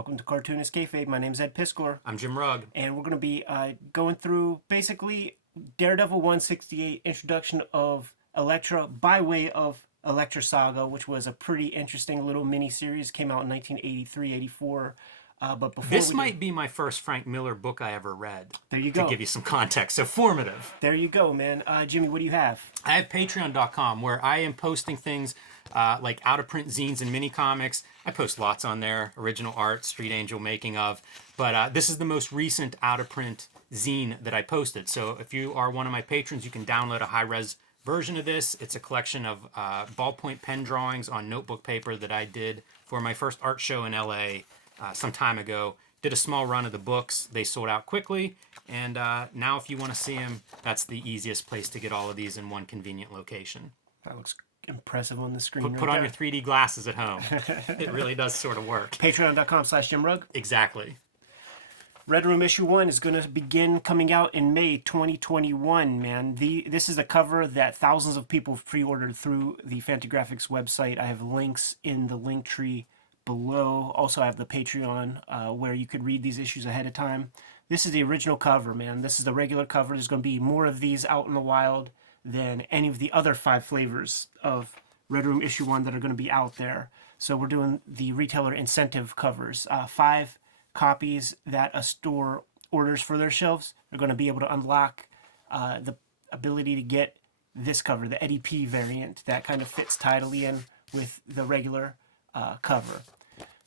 Welcome to Cartoonist Kayfabe. My name's Ed Piskor. I'm Jim Rugg. And we're going to be going through basically Daredevil 168 introduction of Elektra by way of Elektra Saga, which was a pretty interesting little mini-series. Came out in 1983-84. But before this might be my first Frank Miller book I ever read. There you go. To give you some context. So formative. There you go, man. Jimmy, what do you have? I have Patreon.com where I am posting things like out-of-print zines and mini-comics. I post lots on there. Original art, Street Angel making of. But this is the most recent out-of-print zine that I posted. So if you are one of my patrons, you can download a high-res version of this. It's a collection of ballpoint pen drawings on notebook paper that I did for my first art show in LA some time ago. Did a small run of the books. They sold out quickly. And now if you want to see them, that's the easiest place to get all of these in one convenient location. That looks impressive on the screen. Put on your 3D glasses at home. It really does sort of work. Patreon.com/JimRugg. Exactly. Red Room issue 1 is going to begin coming out in May 2021, man. This is a cover that thousands of people have pre-ordered through the Fantagraphics website. I have links in the link tree below. Also, I have the Patreon where you could read these issues ahead of time. This is the original cover, man. This is the regular cover. There's going to be more of these out in the wild than any of the other 5 flavors of Red Room issue 1 that are going to be out there. So we're doing the retailer incentive covers. 5 copies that a store orders for their shelves are going to be able to unlock the ability to get this cover, the Eddie P variant, that kind of fits tidily in with the regular cover.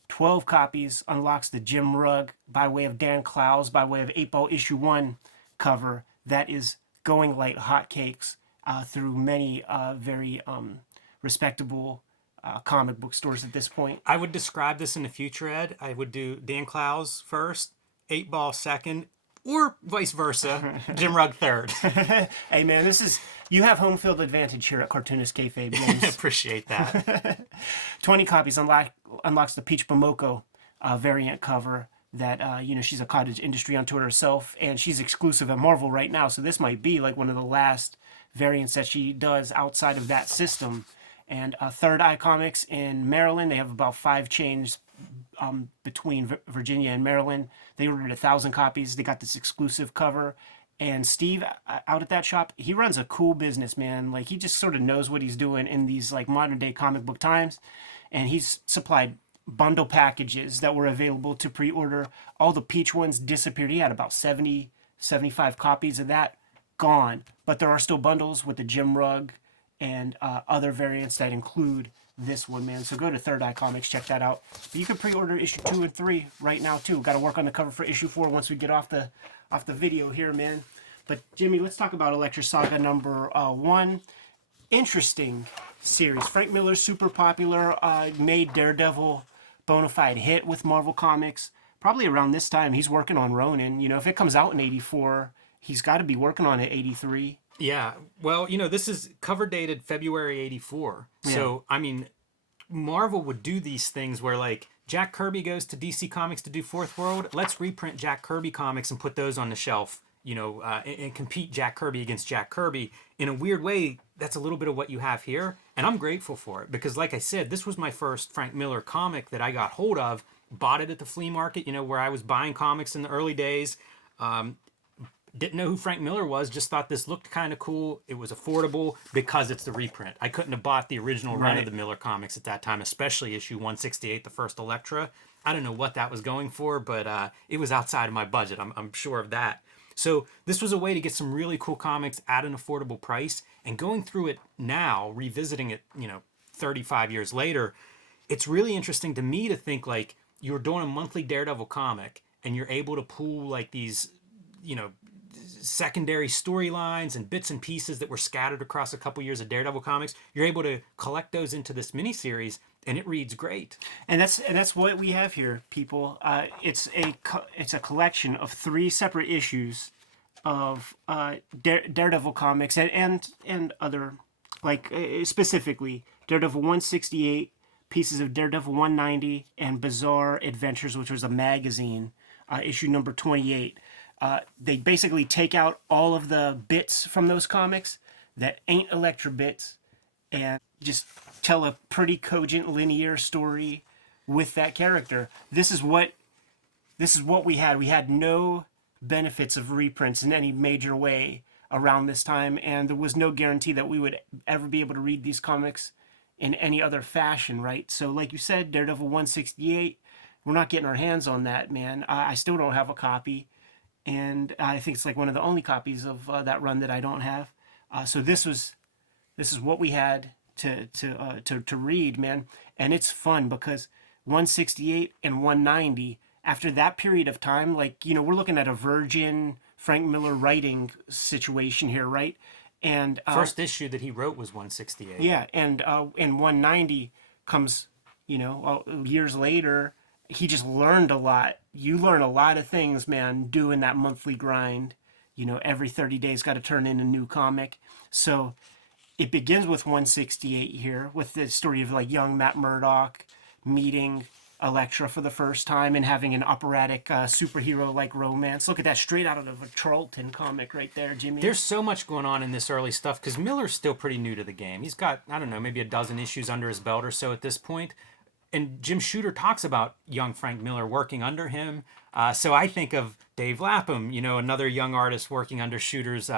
12 copies unlocks the Jim Rugg by way of Dan Klaus, by way of 8-Ball issue 1 cover that is going like hotcakes through many very respectable comic book stores at this point. I would describe this in the future, Ed. I would do Dan Klaus first, 8-Ball second, or vice versa, Jim Rugg third. Hey man, you have home field advantage here at Cartoonist Kayfabe Games. Appreciate that. 20 copies unlocks the Peach Momoko variant cover that, she's a cottage industry unto herself, and she's exclusive at Marvel right now, so this might be like one of the last variants that she does outside of that system. And Third Eye Comics in Maryland, they have about 5 chains between Virginia and Maryland. They ordered 1,000 copies. They got this exclusive cover. And Steve, out at that shop, he runs a cool business, man. Like, he just sort of knows what he's doing in these, like, modern-day comic book times. And he's supplied bundle packages that were available to pre-order. All the Peach ones disappeared. He had about 70, 75 copies of that gone. But there are still bundles with the Jim Rugg and other variants that include this one, man. So go to Third Eye Comics, check that out. But you can pre-order issue 2 and 3 right now too. Got to work on the cover for issue 4 once we get off the video here, man. But Jimmy, let's talk about Elektra Saga number 1. Interesting series. Frank Miller's super popular, made Daredevil bona fide hit with Marvel Comics. Probably around this time, he's working on Ronin. You know, if it comes out in 84, he's got to be working on it 83. Yeah, well, this is cover dated February 84. Yeah. So, I mean, Marvel would do these things where, like, Jack Kirby goes to DC Comics to do Fourth World. Let's reprint Jack Kirby comics and put those on the shelf, and compete Jack Kirby against Jack Kirby. In a weird way, that's a little bit of what you have here. And I'm grateful for it because, like I said, this was my first Frank Miller comic that I got hold of. Bought it at the flea market, where I was buying comics in the early days. Didn't know who Frank Miller was, just thought this looked kind of cool. It was affordable because it's the reprint. I couldn't have bought the original run of the Miller comics at that time, especially issue 168, the first Elektra. I don't know what that was going for, but it was outside of my budget. I'm sure of that. So this was a way to get some really cool comics at an affordable price. And going through it now, revisiting it, 35 years later, it's really interesting to me to think like you're doing a monthly Daredevil comic and you're able to pull like these, secondary storylines and bits and pieces that were scattered across a couple years of Daredevil comics. You're able to collect those into this miniseries, and it reads great. And that's what we have here, people. It's a collection of 3 separate issues of Daredevil comics and other, like specifically Daredevil 168, pieces of Daredevil 190, and Bizarre Adventures, which was a magazine, issue number 28. They basically take out all of the bits from those comics that ain't Elektra bits and just tell a pretty cogent linear story with that character. This is what this is what we had. We had no benefits of reprints in any major way around this time, and there was no guarantee that we would ever be able to read these comics in any other fashion, right? So, like you said, Daredevil 168, we're not getting our hands on that, man. I still don't have a copy, and I think it's like one of the only copies of that run that I don't have. So this is what we had to read, man, and it's fun because 168 and 190, after that period of time, like, you know, we're looking at a virgin Frank Miller writing situation here, right? And First issue that he wrote was 168. yeah, and 190 comes, you know, years later. He just learned a lot. You learn a lot of things, man, doing that monthly grind. You know, every 30 days got to turn in a new comic. So it begins with 168 here, with the story of like young Matt Murdock meeting Elektra for the first time and having an operatic superhero-like romance. Look at that, straight out of a Charlton comic right there, Jimmy. There's so much going on in this early stuff because Miller's still pretty new to the game. He's got, I don't know, maybe a dozen issues under his belt or so at this point. And Jim Shooter talks about young Frank Miller working under him. So I think of Dave Lapham, you know, another young artist working under Shooter's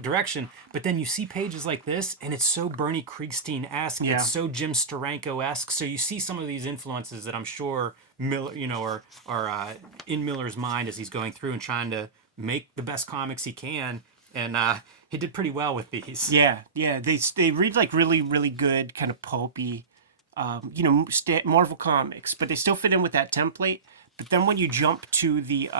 direction. But then you see pages like this, and it's so Bernie Krigstein-esque. Yeah. It's so Jim Steranko-esque. So you see some of these influences that I'm sure Miller, you know, are in Miller's mind as he's going through and trying to make the best comics he can. And he did pretty well with these. Yeah. They read like really, really good, kind of pulpy, you know, Marvel comics, but they still fit in with that template. But then when you jump to the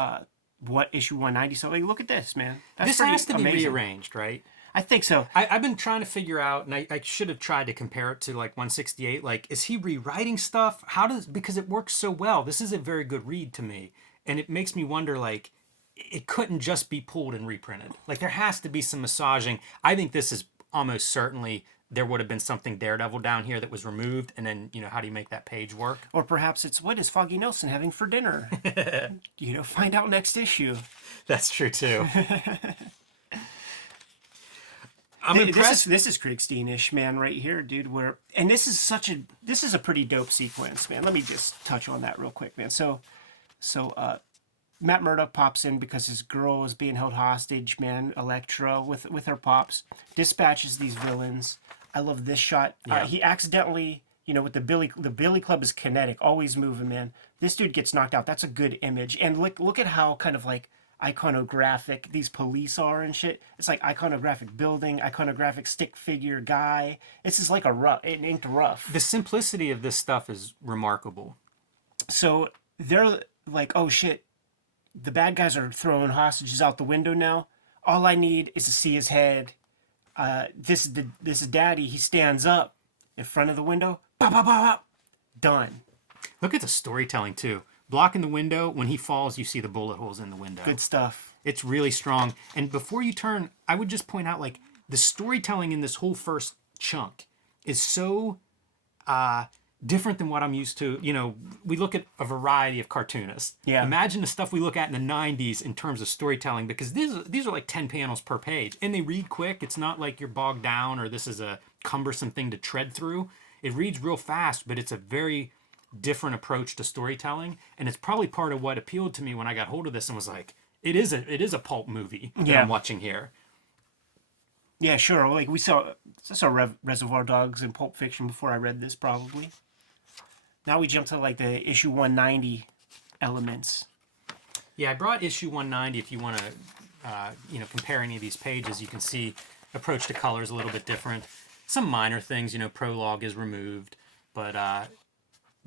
issue 190, so like, look at this, man. That's This pretty has to be amazing. rearranged, right? I think so. I've been trying to figure out, and I should have tried to compare it to like 168. Like, is he rewriting stuff? Because it works so well. This is a very good read to me. And it makes me wonder, like, it couldn't just be pulled and reprinted. Like, there has to be some massaging. I think this is almost certainly there would have been something Daredevil down here that was removed. And then, you know, how do you make that page work? Or perhaps it's, what is Foggy Nelson having for dinner? You know, find out next issue. That's true, too. I'm impressed. This is Krigstein-ish, man, right here, dude. And this is a pretty dope sequence, man. Let me just touch on that real quick, man. So Matt Murdock pops in because his girl is being held hostage, man. Elektra with her pops dispatches these villains. I love this shot. Yeah. He accidentally, you know, with the Billy Club is kinetic, always moving, man. This dude gets knocked out. That's a good image. And look at how kind of like iconographic these police are and shit. It's like iconographic building, iconographic stick figure guy. This is like an inked rough. The simplicity of this stuff is remarkable. So they're like, oh shit, the bad guys are throwing hostages out the window now. All I need is to see his head. This is Daddy. He stands up in front of the window. Bop, bop, bop, bop. Done. Look at the storytelling too. Blocking the window, when he falls, you see the bullet holes in the window. Good stuff. It's really strong. And before you turn, I would just point out, like, the storytelling in this whole first chunk is so different than what I'm used to. You know, we look at a variety of cartoonists. Yeah. Imagine the stuff we look at in the 90s in terms of storytelling, because these are like 10 panels per page. And they read quick. It's not like you're bogged down or this is a cumbersome thing to tread through. It reads real fast, but it's a very different approach to storytelling. And it's probably part of what appealed to me when I got hold of this and was like, it is a pulp movie that I'm watching here. Yeah, sure. Like we saw Reservoir Dogs and Pulp Fiction before I read this, probably. Now we jump to like the issue 190 elements. Yeah, I brought issue 190 if you want to, you know, compare any of these pages. You can see approach to color is a little bit different. Some minor things, you know, prologue is removed, but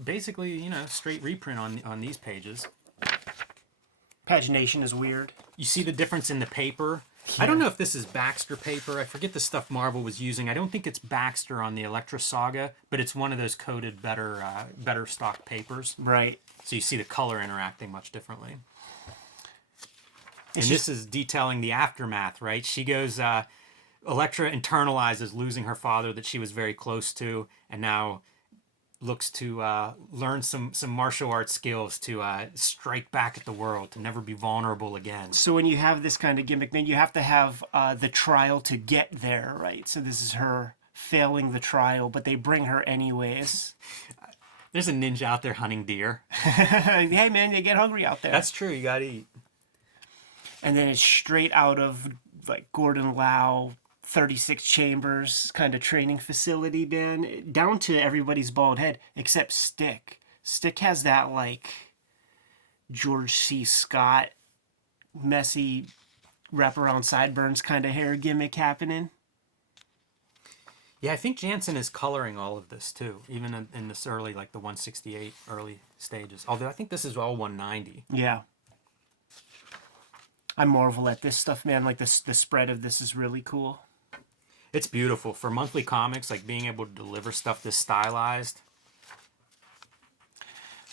basically, you know, straight reprint on these pages. Pagination is weird. You see the difference in the paper. Yeah. I don't know if this is Baxter paper. I forget the stuff Marvel was using. I don't think it's Baxter on the Elektra Saga, but it's one of those coated better stock papers. Right. So you see the color interacting much differently. And this is detailing the aftermath, right? She goes, Elektra internalizes losing her father that she was very close to, and now looks to learn some martial arts skills to strike back at the world, to never be vulnerable again. So when you have this kind of gimmick, then you have to have the trial to get there, right? So this is her failing the trial, but they bring her anyways. There's a ninja out there hunting deer. Hey, man, they get hungry out there. That's true. You gotta eat. And then it's straight out of like Gordon Lau, 36 Chambers kind of training facility, man. Down to everybody's bald head except Stick. Stick has that like George C. Scott messy wraparound sideburns kind of hair gimmick happening. Yeah, I think Janson is coloring all of this too, even in this early, like the 168 early stages. Although I think this is all 190. Yeah. I marvel at this stuff, man. Like the spread of this is really cool. It's beautiful for monthly comics, like being able to deliver stuff this stylized.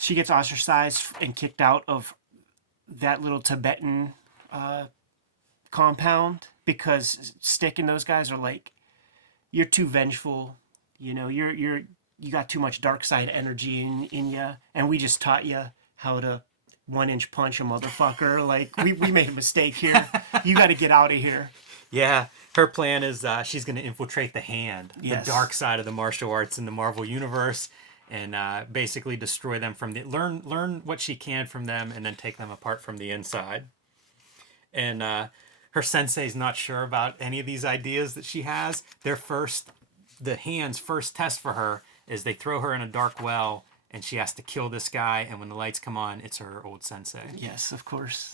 She gets ostracized and kicked out of that little Tibetan compound because Stick and those guys are like, you're too vengeful, you know, you got too much dark side energy in you, and we just taught you how to 1-inch punch a motherfucker. Like we made a mistake here. You got to get out of here. Yeah, her plan is she's going to infiltrate the Hand, Yes. the dark side of the martial arts in the Marvel universe, and basically destroy them from the learn what she can from them, and then take them apart from the inside. And her sensei's not sure about any of these ideas that she has. The Hand's first test for her is they throw her in a dark well, and she has to kill this guy. And when the lights come on, it's her old sensei. Yes, of course.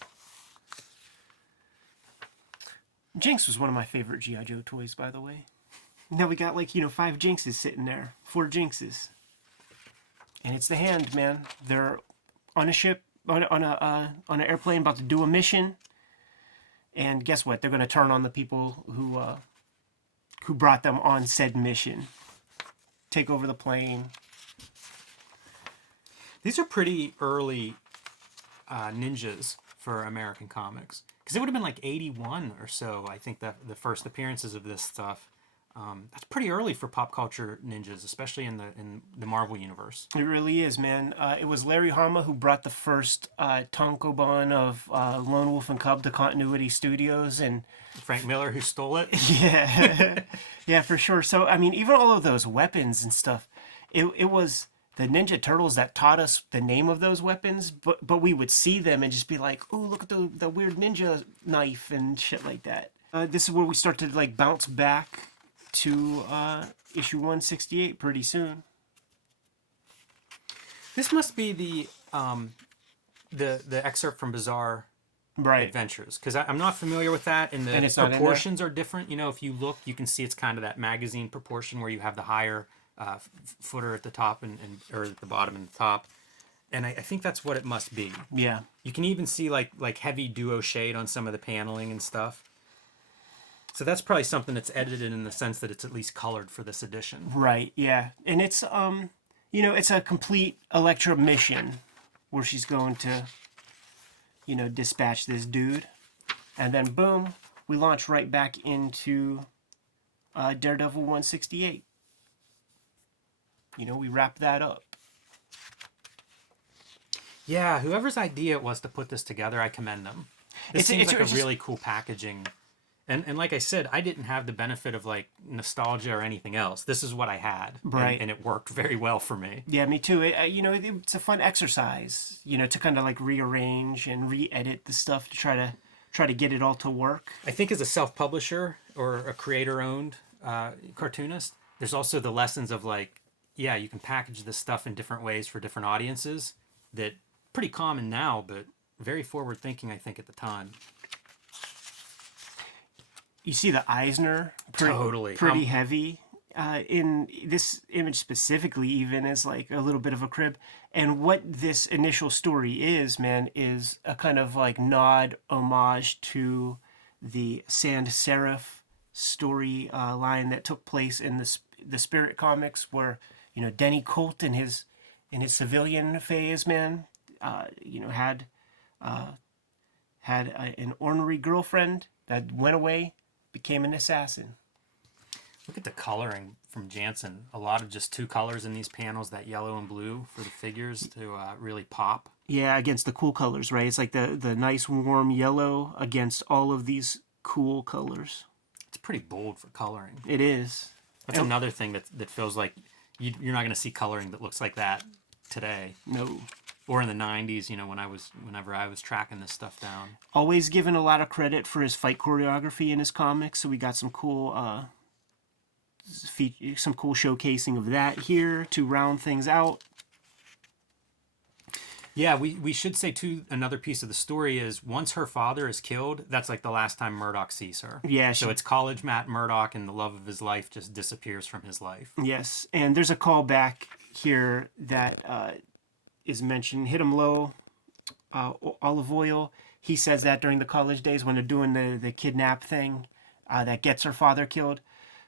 Jinx was one of my favorite G.I. Joe toys, by the way. Now we got like, 5 Jinxes sitting there. 4 Jinxes. And it's the Hand, man. They're on a ship, on an airplane about to do a mission. And guess what? They're going to turn on the people who brought them on said mission. Take over the plane. These are pretty early ninjas for American comics. Because it would have been like 81 or so, I think, that the first appearances of this stuff. That's pretty early for pop culture ninjas, especially in the Marvel universe. It really is, man. It was Larry Hama who brought the first tankobon of Lone Wolf and Cub to Continuity Studios, and Frank Miller, who stole it. yeah, yeah, for sure. So I mean, even all of those weapons and stuff, it was the Ninja Turtles that taught us the name of those weapons, but we would see them and just be like, oh, look at the weird ninja knife and shit like that. This is where we start to like bounce back to issue 168 pretty soon. This must be the excerpt from Bizarre Right. Adventures, because I'm not familiar with that, and the it's not in there? proportions are different. If you look, you can see it's kind of that magazine proportion where you have the higher footer at the top and or at the bottom and the top, and I think that's what it must be. Yeah. You can even see like heavy duo shade on some of the paneling and stuff. So that's probably something that's edited in the sense that it's at least colored for this edition. Right, yeah. And it's it's a complete Elektra mission where she's going to dispatch this dude. And then boom, we launch right back into Daredevil 168. We wrap that up. Yeah, whoever's idea it was to put this together, I commend them. This seems like a really cool packaging. And like I said, I didn't have the benefit of like nostalgia or anything else. This is what I had, Right? And it worked very well for me. Yeah, me too. It's a fun exercise, to kind of like rearrange and re-edit the stuff to try to get it all to work. I think as a self-publisher or a creator-owned cartoonist, there's also the lessons of like, yeah, you can package this stuff in different ways for different audiences. That pretty common now, but very forward-thinking, I think, at the time. You see the Eisner Totally. pretty heavy in this image specifically, even as like a little bit of a crib. And what this initial story is, man, is a kind of like nod homage to the Sans Serif story line that took place in the Spirit comics, where Denny Colt in his civilian phase, man, had an ornery girlfriend that went away, became an assassin. Look at the coloring from Janson. A lot of just 2 colors in these panels, that yellow and blue for the figures to really pop. Yeah, against the cool colors, right? It's like the nice warm yellow against all of these cool colors. It's pretty bold for coloring. It is. That's another thing that feels like you're not going to see coloring that looks like that today. No. Or in the 90s, you know, whenever I was tracking this stuff down. Always given a lot of credit for his fight choreography in his comics, so we got some cool showcasing of that here to round things out. Yeah, we should say too, another piece of the story is once her father is killed, that's like the last time Murdoch sees her. Yeah. So it's college Matt Murdoch, and the love of his life just disappears from his life. Yes, and there's a callback here that is mentioned. Hit him low, olive oil. He says that during the college days when they're doing the kidnap thing that gets her father killed.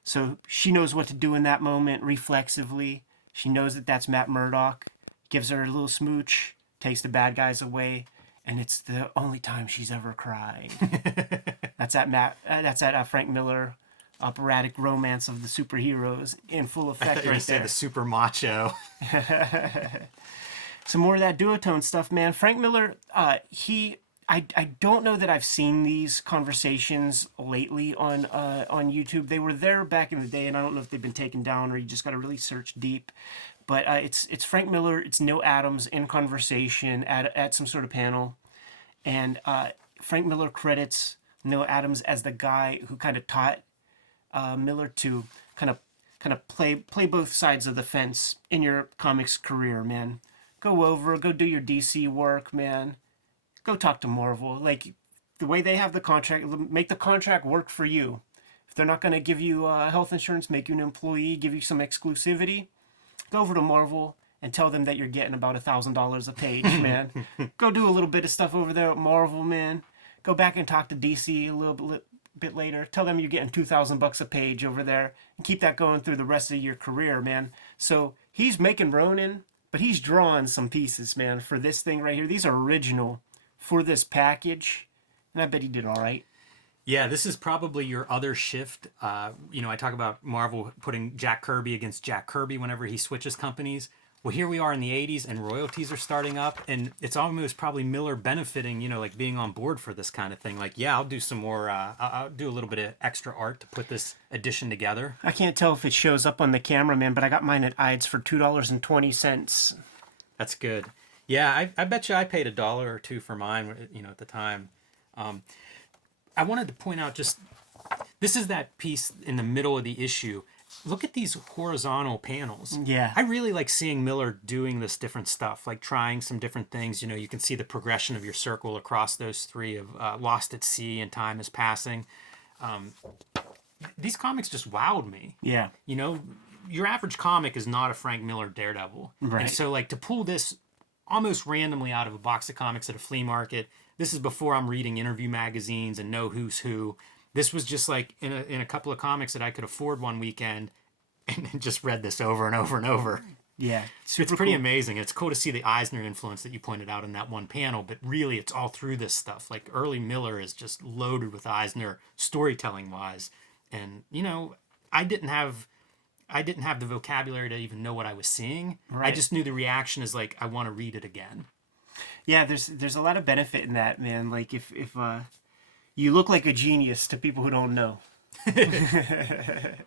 So she knows what to do in that moment reflexively. She knows that that's Matt Murdock. Gives her a little smooch, takes the bad guys away, and it's the only time she's ever cried. That's that Frank Miller operatic romance of the superheroes in full effect. I thought you were right going to say there. the super macho. Some more of that duotone stuff, man. Frank Miller, I don't know that I've seen these conversations lately on YouTube. They were there back in the day, and I don't know if they've been taken down or you just got to really search deep. But it's Frank Miller, it's Neil Adams in conversation at some sort of panel, and Frank Miller credits Neil Adams as the guy who kind of taught Miller to kind of play both sides of the fence in your comics career, man. Go do your DC work, man. Go talk to Marvel. Like, the way they have the contract, make the contract work for you. If they're not going to give you health insurance, make you an employee, give you some exclusivity, go over to Marvel and tell them that you're getting about $1,000 a page, man. Go do a little bit of stuff over there at Marvel, man. Go back and talk to DC a little bit later. Tell them you're getting $2,000 a page over there, and keep that going through the rest of your career, man. So he's making Ronin, but he's drawing some pieces, man, for this thing right here. These are original for this package, and I bet he did all right. Yeah, this is probably your other shift. You know, I talk about Marvel putting Jack Kirby against Jack Kirby whenever he switches companies. Well, here we are in the 80s, and royalties are starting up, and it's almost probably Miller benefiting, you know, like being on board for this kind of thing. Like, yeah, I'll do some more, I'll do a little bit of extra art to put this edition together. I can't tell if it shows up on the camera, man, but I got mine at Ides for $2.20. That's good. Yeah, I bet you I paid $1 or $2 for mine, you know, at the time. I wanted to point out just, this is that piece in the middle of the issue. Look at these horizontal panels. Yeah. I really like seeing Miller doing this different stuff, like trying some different things. You know, you can see the progression of your circle across those three of Lost at Sea and Time is Passing. These comics just wowed me. Yeah. You know, your average comic is not a Frank Miller Daredevil. Right. And so, like, to pull this almost randomly out of a box of comics at a flea market, this is before I'm reading interview magazines and know who's who. This was just like in a couple of comics that I could afford one weekend, and then just read this over and over and over. Yeah, It's pretty amazing. It's cool to see the Eisner influence that you pointed out in that one panel, but really it's all through this stuff. Like, early Miller is just loaded with Eisner storytelling wise. And, you know, I didn't have the vocabulary to even know what I was seeing. Right. I just knew the reaction is like, I want to read it again. Yeah, there's a lot of benefit in that, man. Like, if you look like a genius to people who don't know.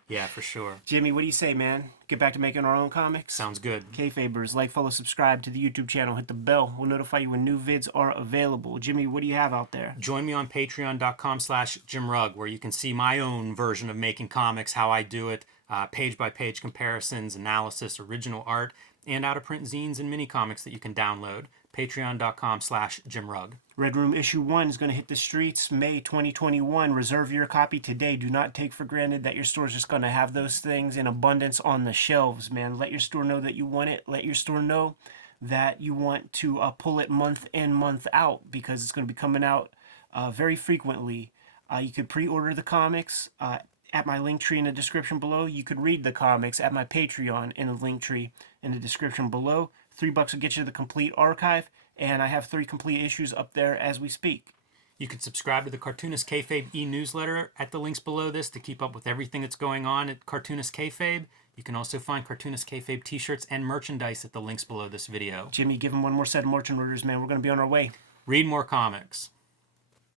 Yeah, for sure. Jimmy, what do you say, man? Get back to making our own comics? Sounds good. Kayfabers, like, follow, subscribe to the YouTube channel. Hit the bell. We'll notify you when new vids are available. Jimmy, what do you have out there? Join me on patreon.com/JimRugg, where you can see my own version of making comics, how I do it, page-by-page comparisons, analysis, original art, and out-of-print zines and mini-comics that you can download. Patreon.com/JimRugg. Red Room Issue 1 is going to hit the streets May 2021. Reserve your copy today. Do not take for granted that your store's just going to have those things in abundance on the shelves, man. Let your store know that you want it. Let your store know that you want to pull it month in, month out, because it's going to be coming out very frequently. You could pre-order the comics at my link tree in the description below. You could read the comics at my Patreon in the link tree in the description below. $3 will get you the complete archive, and I have 3 complete issues up there as we speak. You can subscribe to the Cartoonist Kayfabe e-newsletter at the links below this to keep up with everything that's going on at Cartoonist Kayfabe. You can also find Cartoonist Kayfabe t-shirts and merchandise at the links below this video. Jimmy, give him one more set of marching orders, man. We're going to be on our way. Read more comics.